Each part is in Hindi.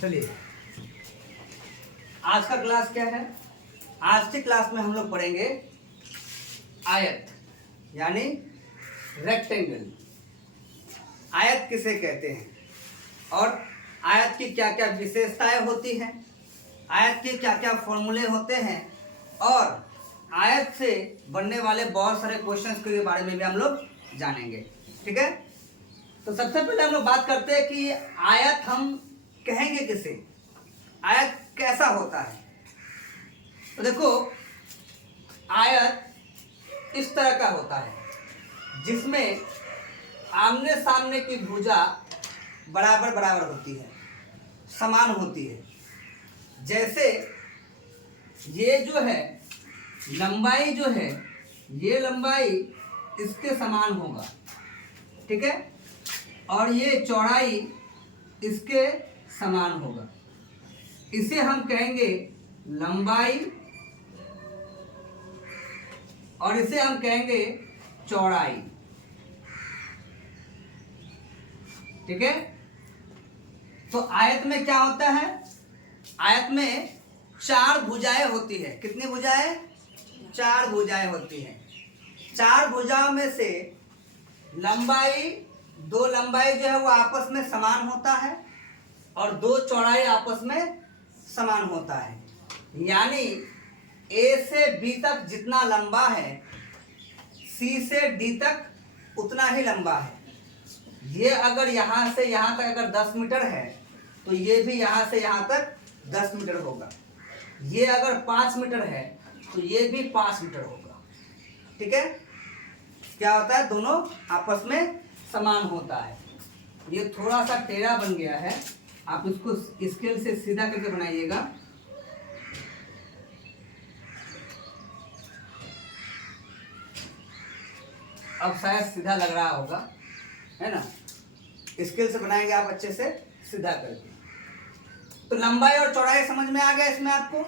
चलिए, आज का क्लास क्या है? आज की क्लास में हम लोग पढ़ेंगे आयत यानी रेक्टेंगल। आयत किसे कहते हैं और आयत की क्या क्या विशेषताएं होती हैं, आयत के क्या क्या फॉर्मूले होते हैं और आयत से बनने वाले बहुत सारे क्वेश्चंस के बारे में भी हम लोग जानेंगे। ठीक है, तो सबसे पहले हम लोग बात करते हैं कि आयत हम कहेंगे किसे, आयत कैसा होता है। तो देखो, आयत इस तरह का होता है जिसमें आमने सामने की भुजा बराबर बराबर होती है, समान होती है। जैसे ये जो है लंबाई जो है, ये लंबाई इसके समान होगा, ठीक है, और ये चौड़ाई इसके समान होगा। इसे हम कहेंगे लंबाई और इसे हम कहेंगे चौड़ाई। ठीक है, तो आयत में क्या होता है? आयत में चार भुजाएं होती है। कितनी भुजाएं? चार भुजाएं होती हैं। चार भुजाओं में से दो लंबाई जो है वो आपस में समान होता है और दो चौड़ाई आपस में समान होता है। यानी ए से बी तक जितना लंबा है, सी से डी तक उतना ही लंबा है। ये अगर यहाँ से यहाँ तक अगर 10 मीटर है तो ये भी यहाँ से यहाँ तक 10 मीटर होगा। ये अगर 5 मीटर है तो ये भी 5 मीटर होगा। ठीक है, क्या होता है? दोनों आपस में समान होता है। ये थोड़ा सा टेढ़ा बन गया है, आप इसको स्केल से सीधा करके बनाइएगा। अब शायद सीधा लग रहा होगा, है ना? स्केल से बनाएंगे आप अच्छे से सीधा करके। तो लंबाई और चौड़ाई समझ में आ गया इसमें आपको।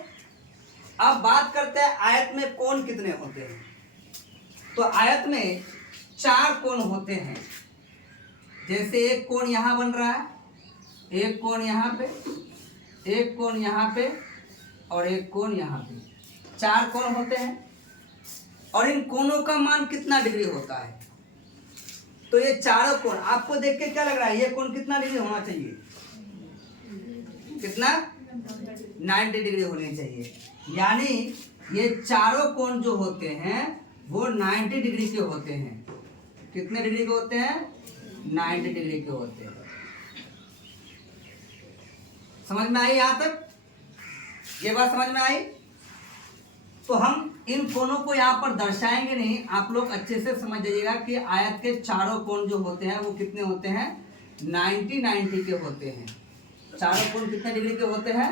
अब बात करते हैं आयत में कोण कितने होते हैं। तो आयत में 4 कोण होते हैं। जैसे एक कोण यहाँ बन रहा है, एक कोण यहाँ पे, एक कोण यहाँ पे और एक कोण यहाँ पे। 4 कोण होते हैं और इन कोणों का मान कितना डिग्री होता है? तो ये चारों कोण आपको देख के क्या लग रहा है? ये कोण कितना डिग्री होना चाहिए? कितना? 90 डिग्री होनी चाहिए। यानी ये चारों कोण जो होते हैं वो 90 डिग्री के होते हैं। कितने डिग्री के होते हैं? 90 डिग्री के होते हैं। समझ में आई यहाँ तक? ये बात समझ में आई? तो हम इन कोणों को यहाँ पर दर्शाएंगे नहीं, आप लोग अच्छे से समझ जाइएगा कि आयत के चारों कोण जो होते हैं वो कितने होते हैं? 90 के होते हैं। चारों कोण कितने डिग्री के होते हैं?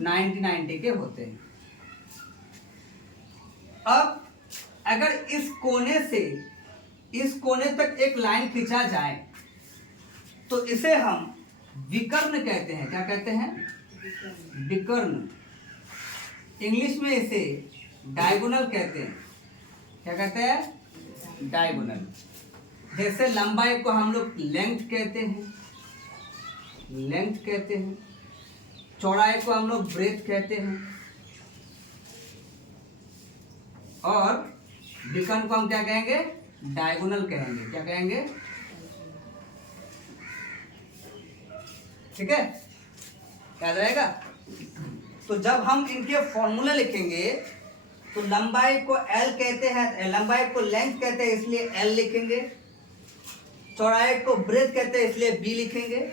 90 के होते हैं। अब अगर इस कोने से इस कोने तक एक लाइन खींचा जाए तो इसे हम विकर्ण कहते हैं। क्या कहते हैं? विकर्ण। इंग्लिश में इसे डायगोनल कहते हैं। क्या कहते हैं? डायगोनल। जैसे लंबाई को हम लोग लेंथ कहते हैं, लेंथ कहते हैं। चौड़ाई को हम लोग ब्रेथ कहते हैं और विकर्ण को हम क्या कहेंगे? डायगोनल कहेंगे। क्या कहेंगे? ठीक है, याद रहेगा? तो जब हम इनके फॉर्मूले लिखेंगे तो लंबाई को L कहते हैं, लंबाई को लेंथ कहते हैं इसलिए L लिखेंगे, चौड़ाई को ब्रेथ कहते हैं इसलिए B लिखेंगे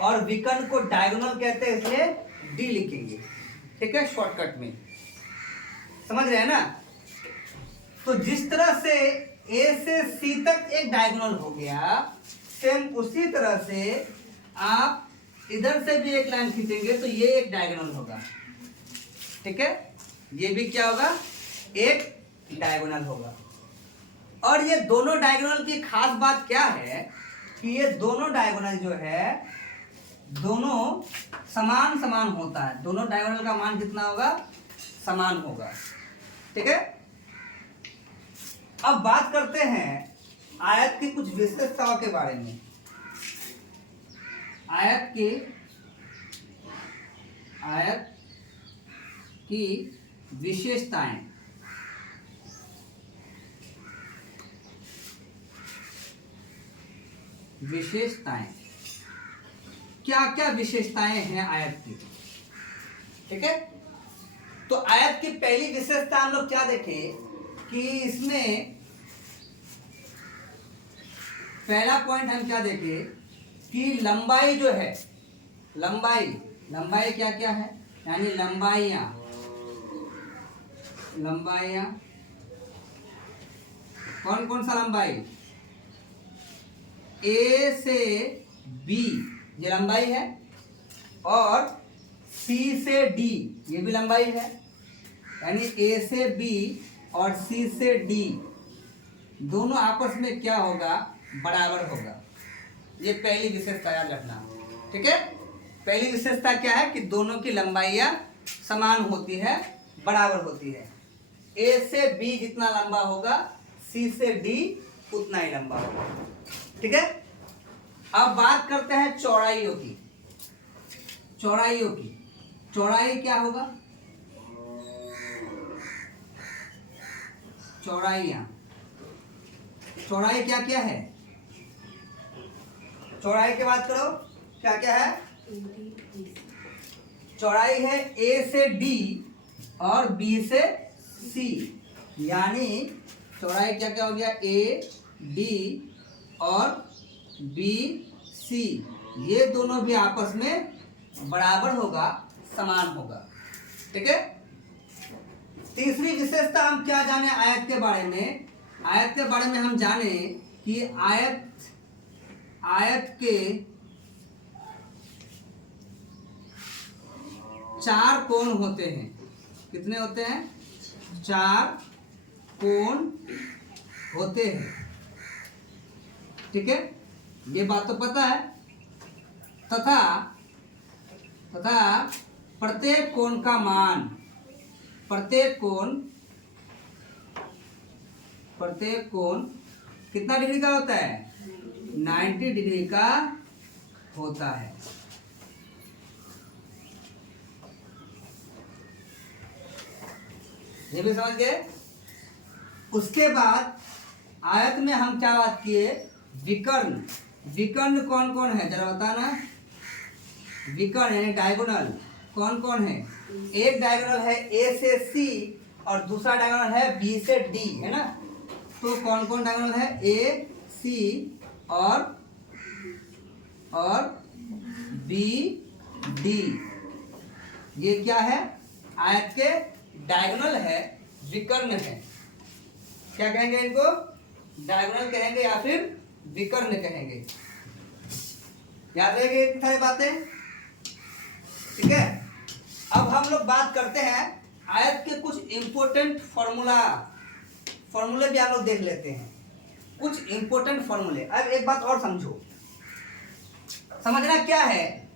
और विकर्ण को डायगोनल कहते हैं इसलिए D लिखेंगे। ठीक है, शॉर्टकट में समझ रहे हैं ना? तो जिस तरह से A से C तक एक डायगोनल हो गया, सेम उसी तरह से आप इधर से भी एक लाइन खींचेंगे तो ये एक डायगोनल होगा। ठीक है, ये भी क्या होगा? एक डायगोनल होगा। और ये दोनों डायगोनल की खास बात क्या है कि ये दोनों डायगोनल जो है दोनों समान समान होता है। दोनों डायगोनल का मान कितना होगा? समान होगा। ठीक है, अब बात करते हैं आयत की कुछ विशेषताओं के बारे में। आयत की आयत की विशेषताएं, विशेषताएं क्या क्या विशेषताएं हैं आयत की। ठीक है, तो आयत की पहली विशेषता हम लोग क्या देखें कि इसमें पहला पॉइंट हम क्या देखें कि लंबाई जो है, लंबाई लंबाई क्या क्या है, यानी लंबाइयां कौन कौन सा लंबाई, ए से बी ये लंबाई है, और सी से डी ये भी लंबाई है, यानी ए से बी और सी से डी दोनों आपस में क्या होगा, बराबर होगा। ये पहली विशेषता याद रखना। ठीक है, पहली विशेषता क्या है कि दोनों की लंबाइयां समान होती है, बराबर होती है। ए से बी जितना लंबा होगा सी से डी उतना ही लंबा होगा। ठीक है, अब बात करते हैं चौड़ाइयों की। चौड़ाई क्या होगा, चौड़ाई क्या क्या है, चौड़ाई की बात करो, क्या क्या है, चौड़ाई है ए से डी और बी से सी, यानी चौड़ाई क्या क्या हो गया, ए डी और बी सी ये दोनों भी आपस में बराबर होगा, समान होगा। ठीक है, तीसरी विशेषता हम क्या जाने आयत के बारे में, आयत के बारे में हम जाने कि आयत के 4 कोण होते हैं। कितने होते हैं, 4 कोण होते हैं। ठीक है, ये बात तो पता है। तथा प्रत्येक कोण का मान, प्रत्येक कोण कितना डिग्री का होता है, 90 डिग्री का होता है। ये भी समझ गए। उसके बाद आयत में हम क्या बात किए, विकर्ण कौन कौन है जरा बताना। विकर्ण यानी डायगोनल कौन कौन है, एक डायगोनल है ए से सी और दूसरा डायगोनल है बी से डी, है ना। तो कौन कौन डायगोनल है, ए सी और बी डी, ये क्या है, आयत के डायगोनल है, विकर्ण है। क्या कहेंगे इनको, डायगोनल कहेंगे या फिर विकर्ण कहेंगे। याद रहेगी इतनी सारी बातें। ठीक है, अब हम लोग बात करते हैं आयत के कुछ इंपॉर्टेंट फॉर्मूले भी आप लोग देख लेते हैं, कुछ इंपॉर्टेंट फॉर्मूले। अब एक बात और समझो, समझना क्या है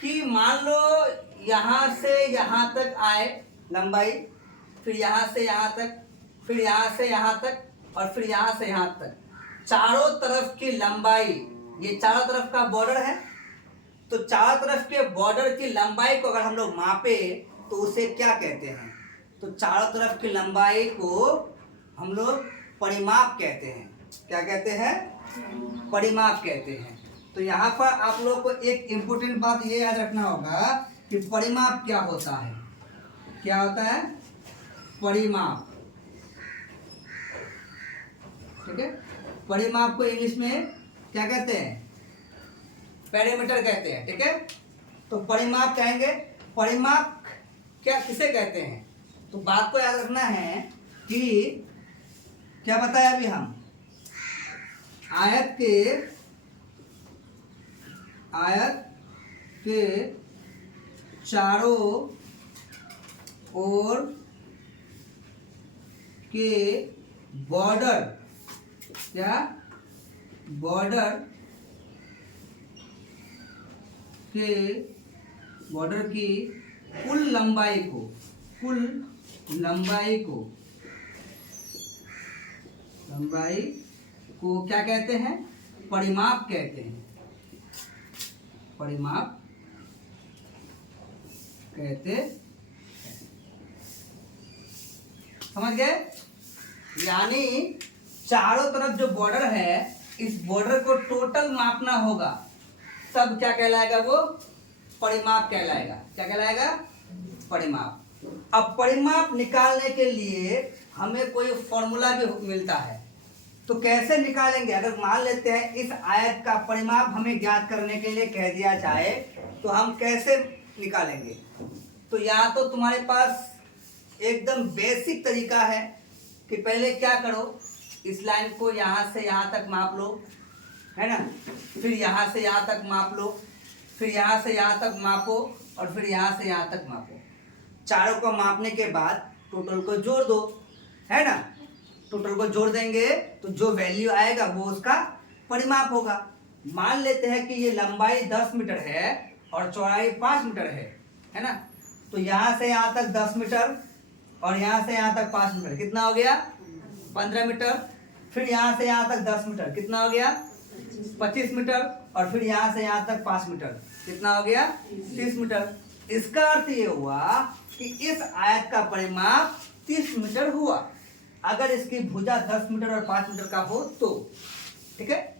कि मान लो यहां से यहां तक आए लंबाई, फिर यहां से यहां तक, फिर यहां से यहां तक और फिर यहां से यहां तक, चारों तरफ की लंबाई, ये चारों तरफ का बॉर्डर है, तो चारों तरफ के बॉर्डर की लंबाई को अगर हम लोग मापे तो उसे क्या कहते हैं, तो चारों तरफ की लंबाई को हम लोग परिमाप कहते हैं। क्या कहते हैं, परिमाप कहते हैं। तो यहाँ पर आप लोग को एक इम्पोर्टेंट बात ये याद रखना होगा कि परिमाप क्या होता है। क्या होता है, परिमाप। ठीक है, परिमाप को इंग्लिश में क्या कहते हैं, पैरामीटर कहते हैं। ठीक है, तो परिमाप कहेंगे। परिमाप क्या किसे कहते हैं, तो बात को याद रखना है कि क्या बताया अभी हम, आयत के चारों ओर के बॉर्डर, क्या बॉर्डर के बॉर्डर की कुल लंबाई को क्या कहते हैं, परिमाप कहते हैं। परिमाप कहते हैं। समझ गए? यानी चारों तरफ जो बॉर्डर है, इस बॉर्डर को टोटल मापना होगा, तब क्या कहलाएगा? वो परिमाप कहलाएगा। क्या कहलाएगा? परिमाप। अब परिमाप निकालने के लिए हमें कोई फॉर्मूला भी मिलता है, तो कैसे निकालेंगे? अगर मान लेते हैं इस आयत का परिमाप हमें ज्ञात करने के लिए कह दिया जाए, तो हम कैसे निकालेंगे? तो या तो तुम्हारे पास एकदम बेसिक तरीका है कि पहले क्या करो, इस लाइन को यहाँ से यहाँ तक माप लो, है ना, फिर यहाँ से यहाँ तक माप लो, फिर यहाँ से यहाँ तक मापो, और फिर यहाँ से यहाँ तक मापो। चारों को मापने के बाद टोटल को जोड़ दो, है ना। टोटल को जोड़ देंगे तो जो वैल्यू आएगा वो उसका परिमाप होगा। मान लेते हैं कि ये लंबाई 10 मीटर है और चौड़ाई 5 मीटर है ना। तो यहाँ से यहाँ तक 10 मीटर और यहाँ से यहाँ तक 5 मीटर, कितना हो गया? 15 मीटर। फिर यहाँ से यहाँ तक 10 मीटर, कितना हो गया? 25 मीटर। और फिर यहाँ से यहाँ तक 5 मीटर, कितना हो गया? 30 मीटर। इसका अर्थ ये हुआ कि इस आयत का परिमाप 30 मीटर हुआ, अगर इसकी भुजा 10 मीटर और 5 मीटर का हो तो। ठीक है,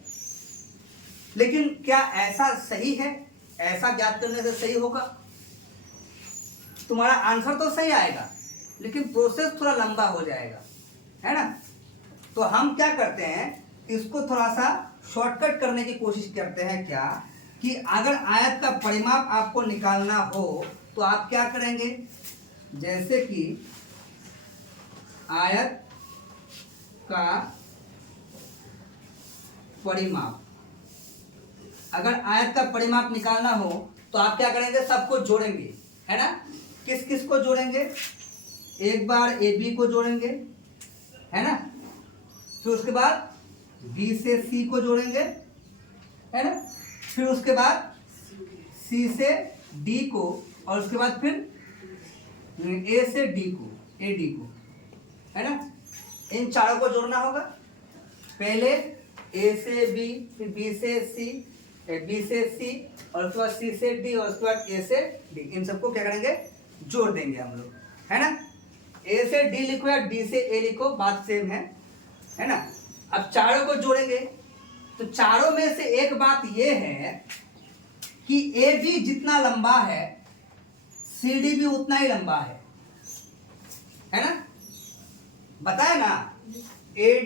लेकिन क्या ऐसा सही है? ऐसा ज्ञात करने से सही होगा? तुम्हारा आंसर तो सही आएगा, लेकिन प्रोसेस थोड़ा लंबा हो जाएगा, है ना। तो हम क्या करते हैं, इसको थोड़ा सा शॉर्टकट करने की कोशिश करते हैं। क्या कि अगर आयत का परिमाप आपको निकालना हो तो आप क्या करेंगे? जैसे कि आयत का परिमाप, अगर आयत का परिमाप निकालना हो तो आप क्या करेंगे? सबको जोड़ेंगे, है ना। किस किस को जोड़ेंगे? एक बार ए बी को जोड़ेंगे, है ना। फिर उसके बाद बी से सी को जोड़ेंगे, है ना। फिर उसके बाद सी से डी को, और उसके बाद फिर ए से डी को, ए डी को, है ना। इन चारों को जोड़ना होगा। पहले ए से बी, फिर बी से सी, बी से सी, और उसके बाद सी से डी, और उसके बाद ए से डी। इन सबको क्या करेंगे? जोड़ देंगे हम लोग, है ना। ए से डी लिखो या डी से ए लिखो, बात सेम है ना। अब चारों को जोड़ेंगे तो चारों में से एक बात ये है कि ए बी जितना लंबा है सी डी भी उतना ही लंबा है ना। बताया ना, ए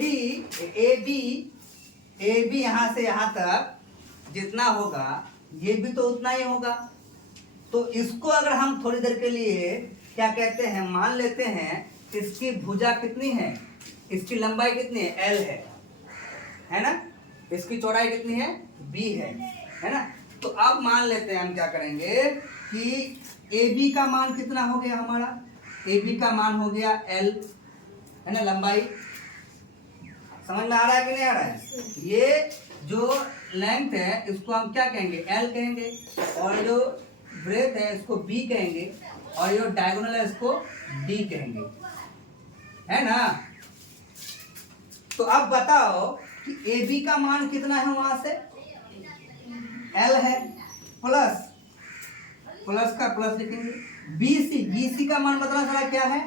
बी यहां से यहां तक जितना होगा ये भी तो उतना ही होगा। तो इसको अगर हम थोड़ी देर के लिए क्या कहते हैं, मान लेते हैं इसकी भुजा कितनी है, इसकी लंबाई कितनी है? एल है ना। इसकी चौड़ाई कितनी है? बी है ना। तो अब मान लेते हैं हम क्या करेंगे कि ए बी का मान कितना हो गया हमारा? ए बी का मान हो गया एल, है ना, लंबाई। समझ में आ रहा है कि नहीं आ रहा है? ये जो लेंथ है इसको हम क्या कहेंगे? एल कहेंगे, और जो ब्रेथ है इसको बी कहेंगे, और जो डायगोनल है इसको डी कहेंगे, है ना। तो अब बताओ कि ए बी का मान कितना है? वहां से एल है, प्लस का प्लस लिखेंगे। बी सी का मान पता चला क्या है?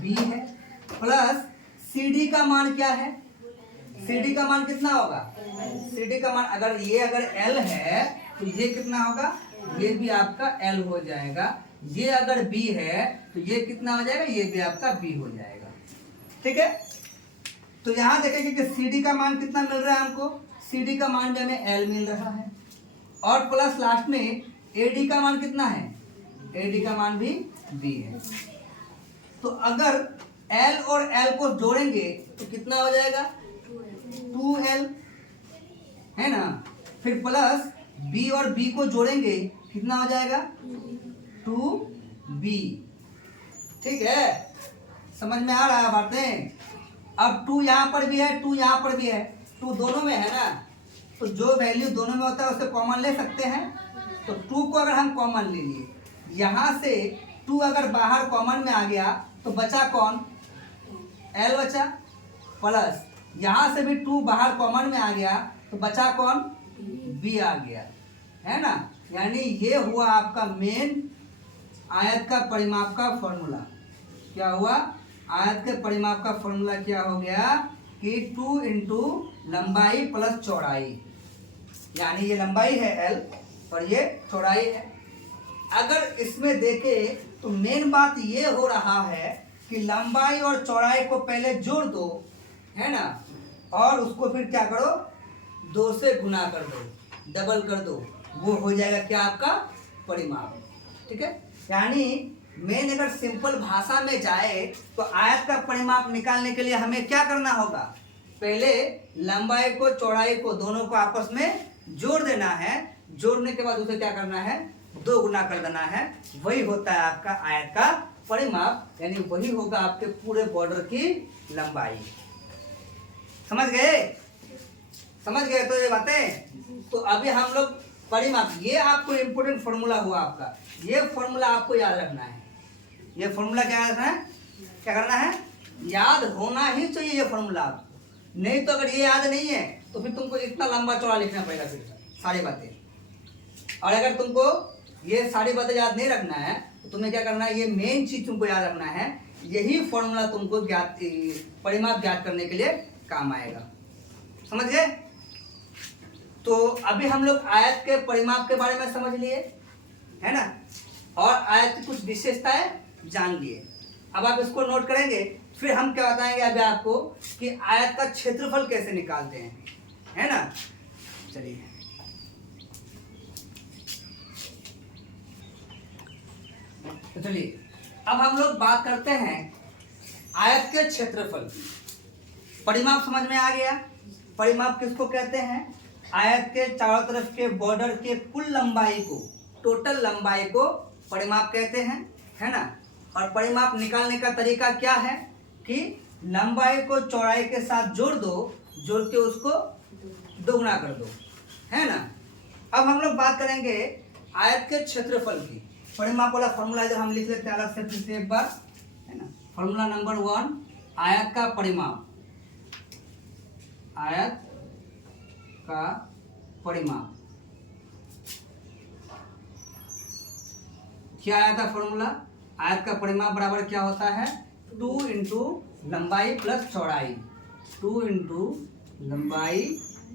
बी है, प्लस सी डी का मान क्या है? सी डी का मान कितना होगा? सी डी का मान अगर एल है तो ये कितना होगा? ये भी आपका एल हो जाएगा। ये अगर बी है तो ये कितना हो जाएगा? ये भी आपका बी हो जाएगा। ठीक है, तो यहां देखेंगे कि सी डी का मान कितना मिल रहा है हमको? सी डी का मान भी हमें एल मिल रहा है, और प्लस लास्ट में ए डी का मान कितना है? ए डी का मान भी बी है। तो अगर एल और एल को जोड़ेंगे तो कितना हो जाएगा? 2L, है ना। फिर प्लस बी और बी को जोड़ेंगे कितना हो जाएगा? 2B। ठीक है, समझ में आ रहा है बातें? अब 2 यहाँ पर भी है, 2 यहाँ पर भी है, 2 दोनों में है ना। तो जो वैल्यू दोनों में होता है उसे कॉमन ले सकते हैं। तो 2 को अगर हम कॉमन ले लिए, यहाँ से 2 अगर बाहर कॉमन में आ गया तो बचा कौन? L बचा, प्लस यहाँ से भी 2 बाहर कॉमन में आ गया तो बचा कौन? B आ गया, है ना। यानी ये हुआ आपका मेन आयत का परिमाप का फॉर्मूला क्या हुआ, आयत के परिमाप का फॉर्मूला क्या हो गया कि 2 इंटू लंबाई प्लस चौड़ाई, यानी ये लंबाई है l और ये चौड़ाई है। अगर इसमें देखें तो मेन बात ये हो रहा है कि लंबाई और चौड़ाई को पहले जोड़ दो, है ना, और उसको फिर क्या करो, 2 से गुना कर दो, डबल कर दो, वो हो जाएगा क्या आपका परिमाप। ठीक है, यानी मेन अगर सिंपल भाषा में जाए तो आयत का परिमाप निकालने के लिए हमें क्या करना होगा, पहले लंबाई को चौड़ाई को दोनों को आपस में जोड़ देना है, जोड़ने के बाद उसे क्या करना है, 2 गुना कर देना है, वही होता है आपका आयत का परिमाप, यानी वही होगा आपके पूरे बॉर्डर की लंबाई। समझ गए, समझ गए तो ये बातें। तो अभी हम लोग परिमाप, ये आपको इंपोर्टेंट फॉर्मूला हुआ आपका, ये फॉर्मूला आपको याद रखना है। ये फॉर्मूला क्या रखना है, क्या करना है, याद होना ही चाहिए ये फॉर्मूला आपको, नहीं तो अगर ये याद नहीं है तो फिर तुमको इतना लंबा चौड़ा लिखना पड़ेगा फिर सारी बातें। और अगर तुमको ये सारी बातें याद नहीं रखना है तो तुम्हें क्या करना है, ये मेन चीज तुमको याद रखना है, यही फॉर्मूला तुमको ज्ञात परिमाप ज्ञात करने के लिए काम आएगा। समझ गए। तो अभी हम लोग आयत के परिमाप के बारे में समझ लिए, है ना, और आयत की कुछ विशेषताएं जान लिए। अब आप इसको नोट करेंगे, फिर हम क्या बताएंगे अभी आपको कि आयत का क्षेत्रफल कैसे निकालते हैं, है ना। चलिए तो चलिए अब हम लोग बात करते हैं आयत के क्षेत्रफल। परिमाप समझ में आ गया, परिमाप किसको कहते हैं, आयत के चारों तरफ के बॉर्डर के कुल लंबाई को, टोटल लंबाई को परिमाप कहते हैं, है ना। और परिमाप निकालने का तरीका क्या है कि लंबाई को चौड़ाई के साथ जोड़ दो, जोड़ के उसको 2 गुना कर दो, है ना। अब हम लोग बात करेंगे आयत के क्षेत्रफल की। परिमाप वाला फॉर्मूला इधर हम लिख लेते हैं अलग से फिर से एक बार, है ना। फॉर्मूला नंबर 1, आयत का परिमाप, आयत का परिमाप क्या आया था फॉर्मूला, आयत का परिमाप बराबर क्या होता है, 2 इंटू लंबाई प्लस चौड़ाई, 2 इंटू लंबाई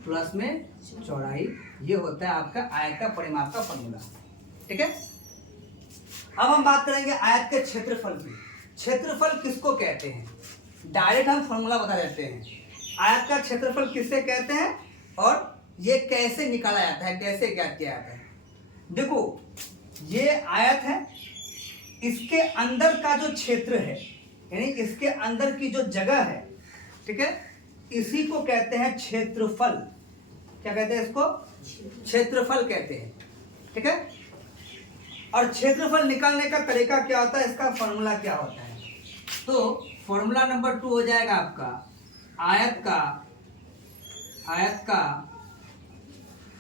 प्लस में चौड़ाई, ये होता है आपका आयत का परिमाप का फॉर्मूला। ठीक है, अब हम बात करेंगे आयत के क्षेत्रफल की। क्षेत्रफल किसको कहते हैं, डायरेक्ट हम फॉर्मूला बता देते हैं, आयत का क्षेत्रफल किससे कहते हैं और ये कैसे निकाला जाता है, कैसे ज्ञात किया जाता है। देखो ये आयत है, इसके अंदर का जो क्षेत्र है, यानी इसके अंदर की जो जगह है, ठीक है, इसी को कहते हैं क्षेत्रफल। क्या कहते हैं इसको, क्षेत्रफल कहते हैं। ठीक है, और क्षेत्रफल निकालने का तरीका क्या होता है, इसका फॉर्मूला क्या होता है, तो फॉर्मूला नंबर 2 हो जाएगा आपका आयत का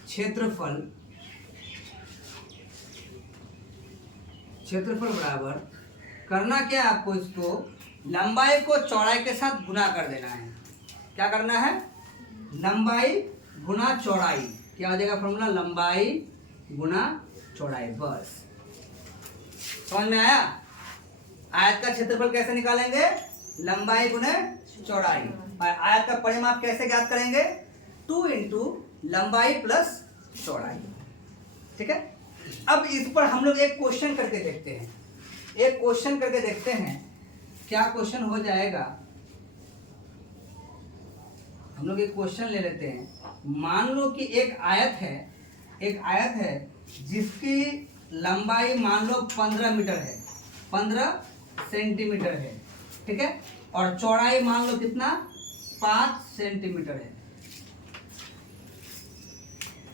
क्षेत्रफल बराबर करना क्या है आपको, इसको लंबाई को चौड़ाई के साथ गुना कर देना है। क्या करना है, लंबाई गुना चौड़ाई, क्या हो जाएगा फॉर्मूला, लंबाई गुना चौड़ाई, बस। समझ में आया। आयत का क्षेत्रफल कैसे निकालेंगे, लंबाई गुने चौड़ाई, और आयत का परिमाप कैसे ज्ञात करेंगे, 2 इंटू लंबाई प्लस चौड़ाई। ठीक है, अब इस पर हम लोग एक क्वेश्चन करके देखते हैं, एक क्वेश्चन करके देखते हैं क्या क्वेश्चन हो जाएगा। हम लोग एक क्वेश्चन ले लेते हैं। मान लो कि एक आयत है जिसकी लंबाई मान लो 15 मीटर है, 15 सेंटीमीटर है, ठीक है, और चौड़ाई मान लो कितना, 5 सेंटीमीटर है।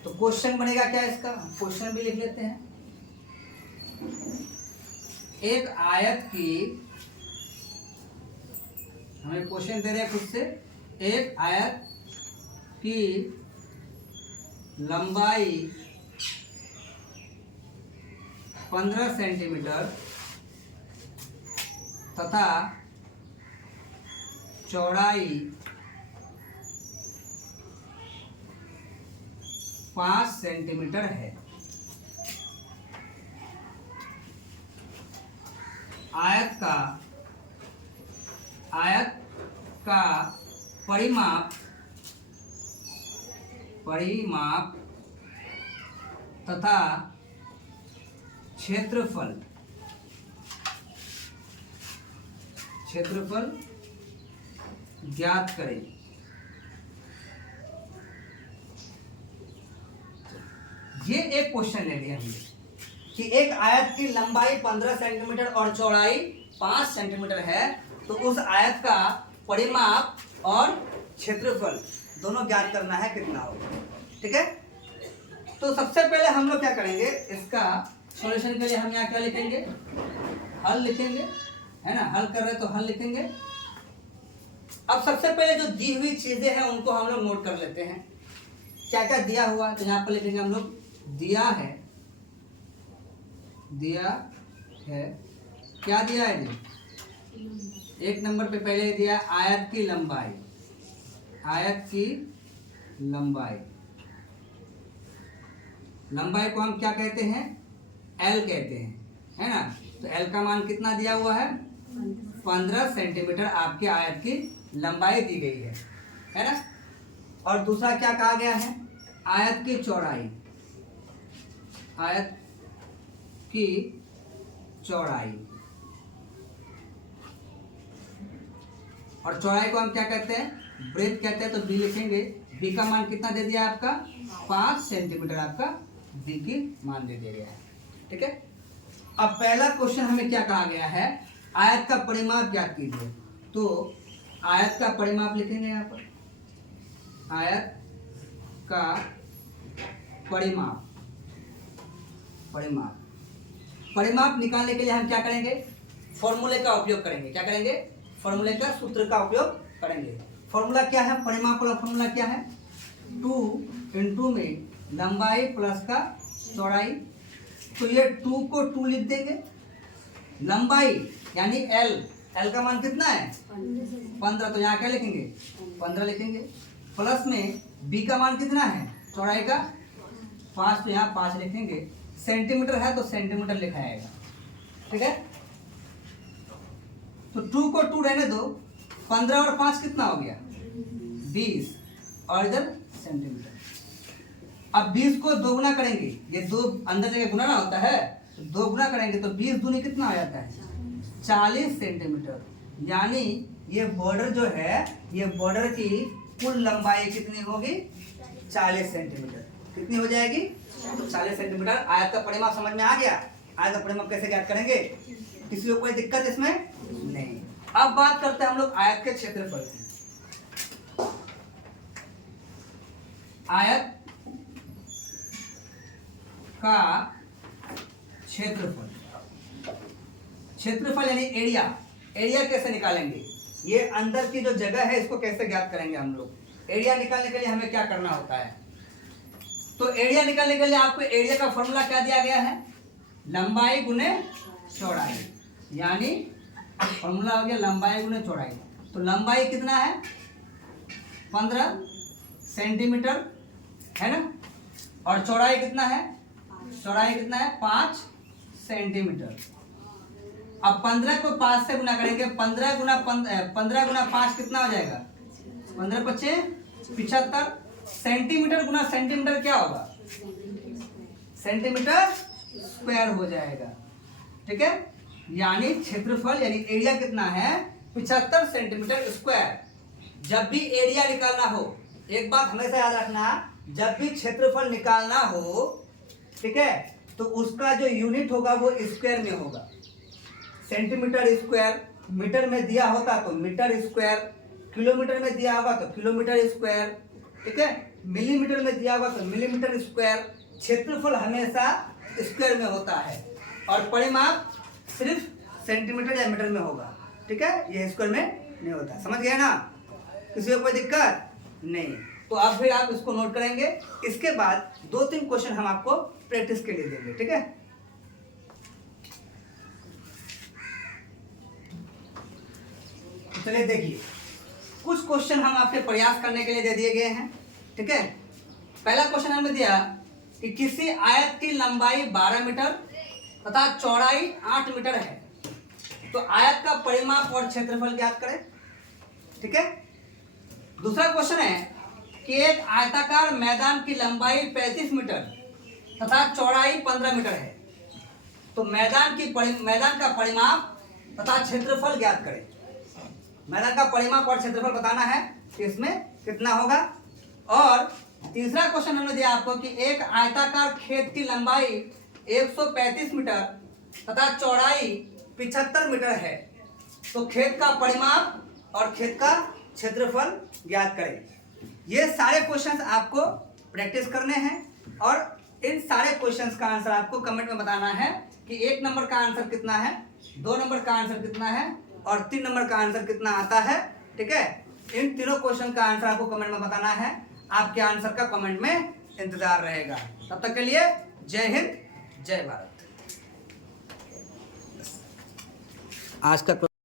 तो क्वेश्चन बनेगा क्या इसका, क्वेश्चन भी लिख लेते हैं। एक आयत की, हमें क्वेश्चन दे रहे हैं खुद से, एक आयत की लंबाई 15 सेंटीमीटर तथा चौड़ाई 5 सेंटीमीटर है। आयत का परिमाप तथा क्षेत्रफल ज्ञात करें। ये एक क्वेश्चन ले लिया हमने कि एक आयत की लंबाई 15 सेंटीमीटर और चौड़ाई 5 सेंटीमीटर है, तो उस आयत का परिमाप और क्षेत्रफल दोनों ज्ञात करना है, कितना होगा। ठीक है, तो सबसे पहले हम लोग क्या करेंगे, इसका सॉल्यूशन के लिए हम यहाँ क्या लिखेंगे, हल लिखेंगे, है ना। हल कर रहे तो हल लिखेंगे। अब सबसे पहले जो दी हुई चीजें हैं उनको हम लोग नोट कर लेते हैं, क्या क्या दिया हुआ है। तो यहाँ पर लिखेंगे हम लोग, दिया है क्या दिया है जी, एक नंबर पे पहले दिया आयत की लंबाई को हम क्या कहते हैं, एल कहते हैं, है ना। तो एल का मान कितना दिया हुआ है, 15 सेंटीमीटर आपके आयत की लंबाई दी गई है ना। और दूसरा क्या कहा गया है, आयत की चौड़ाई और चौड़ाई को हम क्या कहते हैं, ब्रेथ कहते हैं। तो बी लिखेंगे, बी का मान कितना दे दिया आपका, 5 सेंटीमीटर आपका बी की मान दे दिया गया है। ठीक है, अब पहला क्वेश्चन हमें क्या कहा गया है, आयत का परिमाप ज्ञात कीजिए। तो आयत का परिमाप लिखेंगे यहाँ पर, आयत का परिमाप निकालने के लिए हम क्या करेंगे, फॉर्मूले का उपयोग करेंगे। क्या करेंगे, फॉर्मूले का सूत्र का उपयोग करेंगे। फॉर्मूला क्या है, परिमाप वाला फॉर्मूला क्या है, 2 इंटू में लंबाई प्लस का चौड़ाई। तो ये 2 को 2 लिख देंगे, लंबाई यानी एल का मान कितना है 15, तो यहाँ क्या लिखेंगे 15 लिखेंगे। प्लस में बी का मान कितना है, चौड़ाई का 5, तो यहाँ 5 लिखेंगे। सेंटीमीटर है तो सेंटीमीटर लिखा जाएगा। ठीक है, तो 2 को 2 रहने दो, 15 और 5 कितना हो गया 20, और इधर सेंटीमीटर। अब 20 को 2 गुना करेंगे, ये 2 अंदर जगह गुना ना होता है, तो 2 गुना करेंगे तो 20 दूनी कितना आ जाता है 40 सेंटीमीटर। यानी ये बॉर्डर जो है, ये बॉर्डर की कुल लंबाई कितनी होगी 40 सेंटीमीटर। कितनी हो जाएगी, तो 40 सेंटीमीटर। आयत का परिमाप समझ में आ गया। आयत का परिमाप कैसे ज्ञात करेंगे, किसी को कोई दिक्कत इसमें नहीं। अब बात करते हैं हम लोग आयत के क्षेत्रफल की। आयत का क्षेत्रफल यानी एरिया कैसे निकालेंगे, ये अंदर की जो जगह है इसको कैसे ज्ञात करेंगे हम लोग। एरिया निकालने के लिए हमें क्या करना होता है, तो एरिया निकालने के लिए आपको एरिया का फॉर्मूला क्या दिया गया है, लंबाई गुने चौड़ाई। यानी फॉर्मूला हो गया लंबाई गुने चौड़ाई। तो लंबाई कितना है 15 सेंटीमीटर, है ना, और चौड़ाई कितना है, 5 सेंटीमीटर। अब 15 को 5 से गुना करेंगे, 15 गुना 5 कितना हो जाएगा 15 × 5 = 75। सेंटीमीटर गुना सेंटीमीटर क्या होगा, सेंटीमीटर स्क्वायर हो जाएगा। ठीक है, यानी क्षेत्रफल यानी एरिया कितना है 75 सेंटीमीटर स्क्वायर। जब भी एरिया निकालना हो, एक बात हमेशा याद रखना, जब भी क्षेत्रफल निकालना हो, ठीक है, तो उसका जो यूनिट होगा वो स्क्वायर में होगा। सेंटीमीटर स्क्वायर मीटर में दिया होता तो मीटर स्क्वायर, किलोमीटर में दिया होगा तो किलोमीटर स्क्वायर, ठीक है, मिलीमीटर में दिया होगा तो मिलीमीटर स्क्वायर। क्षेत्रफल हमेशा स्क्वायर में होता है और परिमाप सिर्फ सेंटीमीटर या मीटर में होगा। ठीक है, ये स्क्वायर में नहीं होता। समझ गए ना, किसी को कोई दिक्कत नहीं। तो अब फिर आप इसको नोट करेंगे। इसके बाद 2-3 क्वेश्चन हम आपको प्रैक्टिस के लिए देंगे। ठीक है, चलिए देखिए, कुछ क्वेश्चन हम आपके प्रयास करने के लिए दे दिए गए हैं। ठीक है, पहला क्वेश्चन हमें दिया कि किसी आयत की लंबाई 12 मीटर तथा चौड़ाई 8 मीटर है। तो आयत का परिमाप और क्षेत्रफल ज्ञात करें। ठीक है। दूसरा क्वेश्चन है कि एक आयताकार मैदान की लंबाई 35 मीटर तथा चौड़ाई 15 मीटर है, तो मैदान का परिमाप तथा क्षेत्रफल ज्ञात करें। मैदान का परिमाप और क्षेत्रफल बताना है कि इसमें कितना होगा। और तीसरा क्वेश्चन हमने दिया आपको कि एक आयताकार खेत की लंबाई 135 मीटर तथा चौड़ाई 75 मीटर है, तो खेत का परिमाप और खेत का क्षेत्रफल ज्ञात करें। ये सारे क्वेश्चंस आपको प्रैक्टिस करने हैं और इन सारे क्वेश्चंस का आंसर आपको कमेंट में बताना है कि 1 नंबर का आंसर कितना है, 2 नंबर का आंसर कितना है और 3 नंबर का आंसर कितना आता है। ठीक है। इन तीनों क्वेश्चन का आंसर आपको कमेंट में बताना है। आपके आंसर का कमेंट में इंतजार रहेगा। तब तक के लिए जय हिंद, जय भारत। आज का